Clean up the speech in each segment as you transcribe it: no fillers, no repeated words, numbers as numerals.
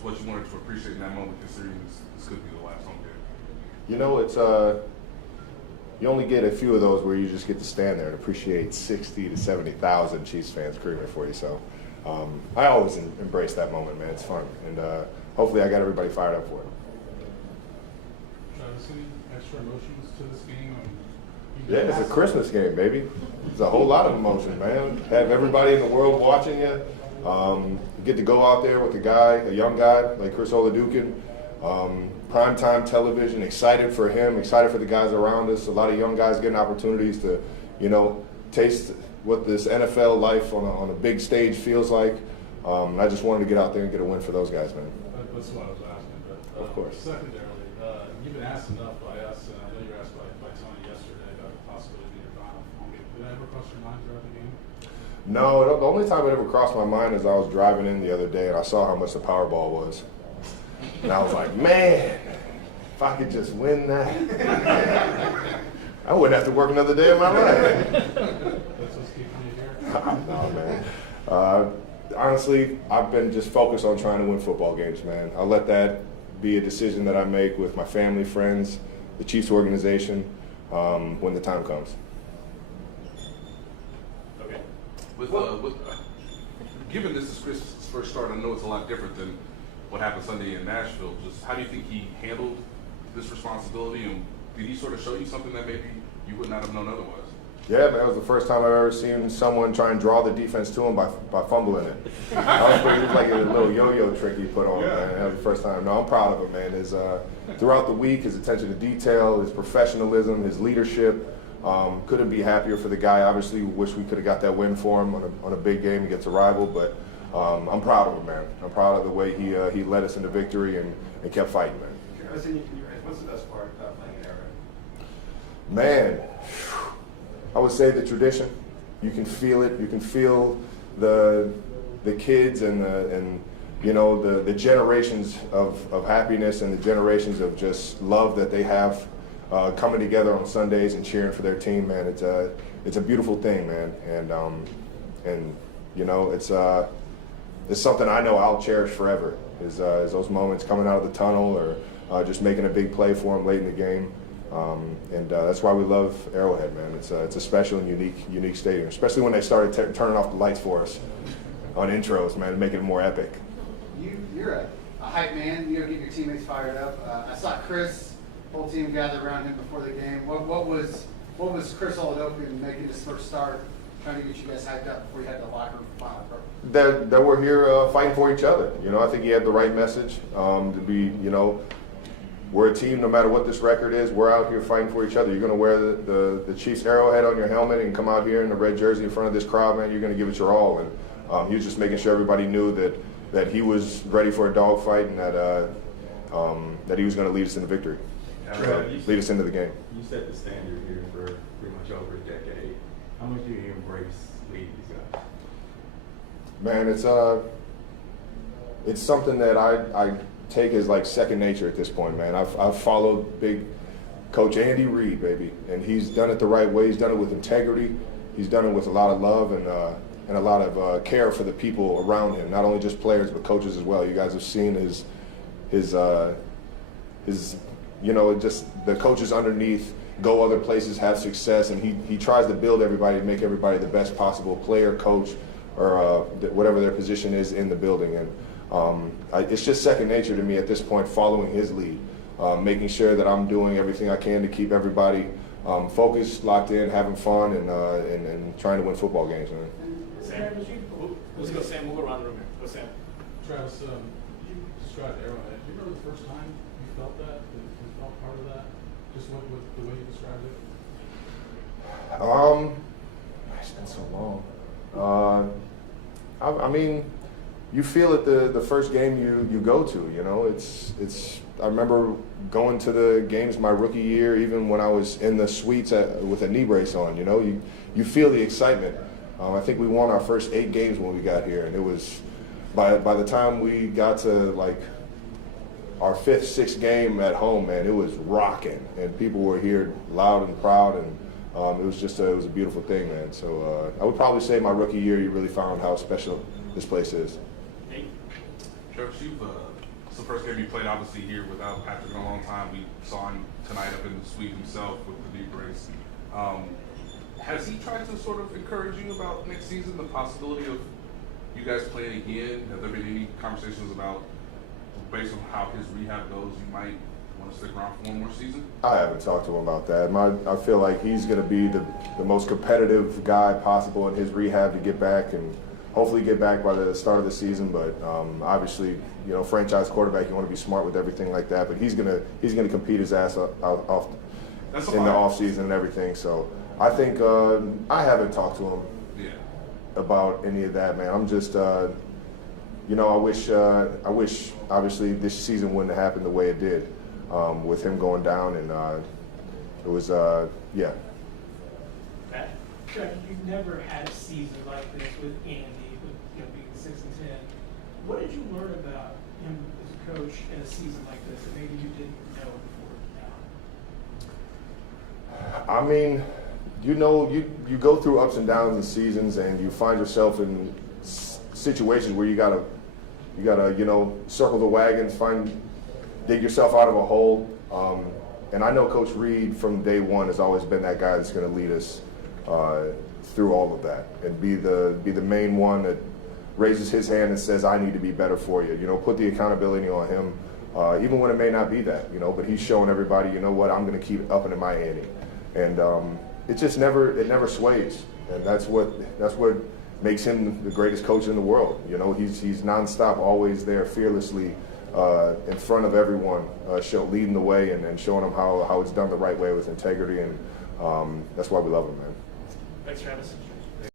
just what you wanted to appreciate in that moment, considering this could be the last home game? You know, it's you only get a few of those where you just get to stand there and appreciate 60 to 70,000 Chiefs fans screaming for you. So I always embrace that moment, man. It's fun, and hopefully I got everybody fired up for it. Travis, any extra emotions to this game? Yeah, it's a Christmas game, baby. It's a whole lot of emotion, man. Have everybody in the world watching you. You get to go out there with a young guy like Chris Oladukin. Primetime television, excited for him, excited for the guys around us. A lot of young guys getting opportunities to, taste what this NFL life on a big stage feels like. I just wanted to get out there and get a win for those guys, man. That's what I was asking. But, of course. Secondarily, you've been asked enough by us, and I know you were asked by Tony yesterday about the possibility of your final home game. Did that ever cross your mind throughout the game? No, the only time it ever crossed my mind is I was driving in the other day and I saw how much the Powerball was. And I was like, man, if I could just win that, I wouldn't have to work another day of my life. That's what's keeping you here? No, man. Honestly, I've been just focused on trying to win football games, man. I'll let that be a decision that I make with my family, friends, the Chiefs organization, when the time comes. Okay. Given this is Chris's first start, I know it's a lot different than what happened Sunday in Nashville. Just how do you think he handled this responsibility, and did he sort of show you something that maybe you would not have known otherwise? Yeah, man, it was the first time I've ever seen someone try and draw the defense to him by fumbling it. That was like a little yo-yo trick he put on, man. That was the first time. No, I'm proud of him, man. Throughout the week, his attention to detail, his professionalism, his leadership. Couldn't be happier for the guy. Obviously, wish we could have got that win for him on a big game against a rival, but I'm proud of him, man. I'm proud of the way he led us into victory and kept fighting, man. What's the best part about playing in Arrowhead? Man, I would say the tradition. You can feel it. You can feel the kids and the generations of happiness and the generations of just love that they have coming together on Sundays and cheering for their team. Man, it's a beautiful thing, man. And it's something I know I'll cherish forever. Is those moments coming out of the tunnel or just making a big play for them late in the game. That's why we love Arrowhead, man. It's a special and unique stadium, especially when they started turning off the lights for us on intros, man, making it more epic. You're a hype man. Getting your teammates fired up. I saw Chris, whole team gather around him before the game. What was Chris Oladukin making his first start, trying to get you guys hyped up before you had the locker room final? That we're here fighting for each other. I think he had the right message to be, we're a team no matter what this record is. We're out here fighting for each other. You're going to wear the Chiefs arrowhead on your helmet and come out here in the red jersey in front of this crowd, man. You're going to give it your all. And he was just making sure everybody knew that he was ready for a dogfight and that he was going to lead us into victory. Lead us into the game. You set the standard here for pretty much over a decade. How much do you embrace leading these guys? Man, it's something that I take as like second nature at this point, man. I've followed big Coach Andy Reid, baby, and he's done it the right way. He's done it with integrity. He's done it with a lot of love and a lot of care for the people around him, not only just players but coaches as well. You guys have seen his just the coaches underneath go other places, have success, and he tries to build everybody, make everybody the best possible player, coach, or whatever their position is in the building. And it's just second nature to me at this point, following his lead, making sure that I'm doing everything I can to keep everybody focused, locked in, having fun, and trying to win football games, man. Sam, let's go, Sam. We'll go around the room here. Go, Sam. Travis, you described Arrowhead. Do you remember the first time you felt that? You felt part of that? Just with the way you described it? It's been so long. I mean, you feel it the first game you go to. It's. I remember going to the games my rookie year, even when I was in the suites with a knee brace on. You feel the excitement. I think we won our first 8 games when we got here, and it was by the time we got to like our 5th, 6th game at home, man, it was rocking, and people were here loud and proud, and it was a beautiful thing, man. So I would probably say my rookie year, you really found how special this place is. Travis, you've the first game he played, obviously, here without Patrick in a long time. We saw him tonight up in the suite himself with the knee brace. Has he tried to sort of encourage you about next season, the possibility of you guys playing again? Have there been any conversations about, based on how his rehab goes, you might want to stick around for one more season? I haven't talked to him about that. I feel like he's going to be the most competitive guy possible in his rehab to get back and hopefully get back by the start of the season. But obviously, you know, franchise quarterback, you want to be smart with everything like that. But he's gonna compete his ass off in the off season and everything. So I think I haven't talked to him about any of that, man. I'm just you know, I wish obviously this season wouldn't have happened the way it did with him going down, and it was yeah. Chuck, you've never had a season like this with Andy, with being 6-10. What did you learn about him as a coach in a season like this that maybe you didn't know before now? I mean, you know, you go through ups and downs in seasons, and you find yourself in situations where you gotta you know, circle the wagons, dig yourself out of a hole. And I know Coach Reed from day one has always been that guy that's going to lead us through all of that and be the main one that raises his hand and says, I need to be better for you. You know, put the accountability on him, even when it may not be that, you know, but he's showing everybody, you know what, I'm going to keep upping in my ante. And it just never sways. And that's what makes him the greatest coach in the world. You know, he's nonstop, always there, fearlessly in front of everyone, leading the way and showing them how it's done the right way with integrity. And that's why we love him, man. Thanks, Travis.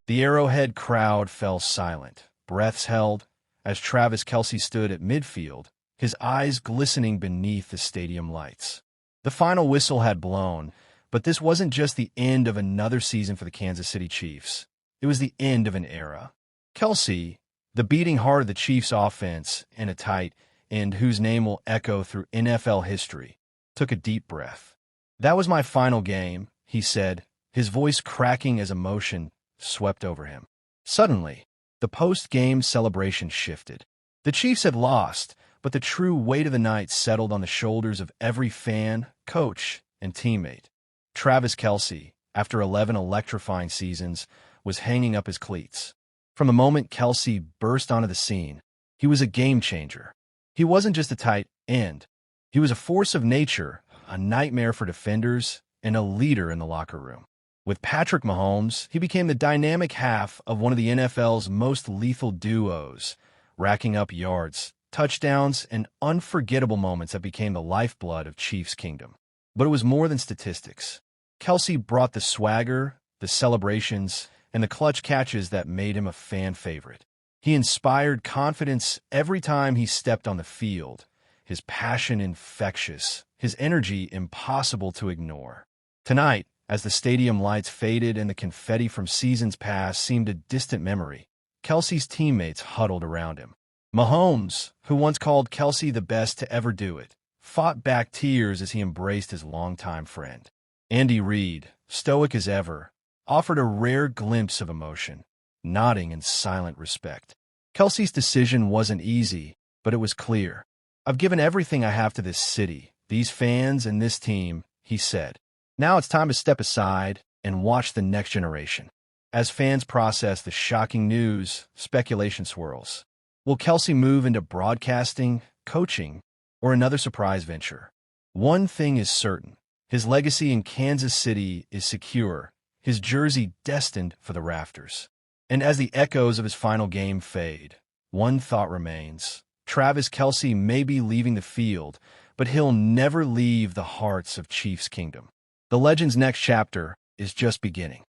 The Arrowhead crowd fell silent, breaths held, as Travis Kelce stood at midfield, his eyes glistening beneath the stadium lights. The final whistle had blown, but this wasn't just the end of another season for the Kansas City Chiefs. It was the end of an era. Kelce, the beating heart of the Chiefs' offense in a tight end whose name will echo through NFL history, took a deep breath. That was my final game, he said, his voice cracking as emotion swept over him. Suddenly, the post-game celebration shifted. The Chiefs had lost, but the true weight of the night settled on the shoulders of every fan, coach, and teammate. Travis Kelce, after 11 electrifying seasons, was hanging up his cleats. From the moment Kelce burst onto the scene, he was a game changer. He wasn't just a tight end. He was a force of nature, a nightmare for defenders, and a leader in the locker room. With Patrick Mahomes, he became the dynamic half of one of the NFL's most lethal duos, racking up yards, touchdowns, and unforgettable moments that became the lifeblood of Chiefs Kingdom. But it was more than statistics. Kelce brought the swagger, the celebrations, and the clutch catches that made him a fan favorite. He inspired confidence every time he stepped on the field, his passion infectious, his energy impossible to ignore. Tonight, as the stadium lights faded and the confetti from seasons past seemed a distant memory, Kelce's teammates huddled around him. Mahomes, who once called Kelce the best to ever do it, fought back tears as he embraced his longtime friend. Andy Reid, stoic as ever, offered a rare glimpse of emotion, nodding in silent respect. Kelce's decision wasn't easy, but it was clear. I've given everything I have to this city, these fans, and this team, he said. Now it's time to step aside and watch the next generation. As fans process the shocking news, speculation swirls. Will Kelce move into broadcasting, coaching, or another surprise venture? One thing is certain. His legacy in Kansas City is secure, his jersey destined for the rafters. And as the echoes of his final game fade, one thought remains. Travis Kelce may be leaving the field, but he'll never leave the hearts of Chiefs Kingdom. The legend's next chapter is just beginning.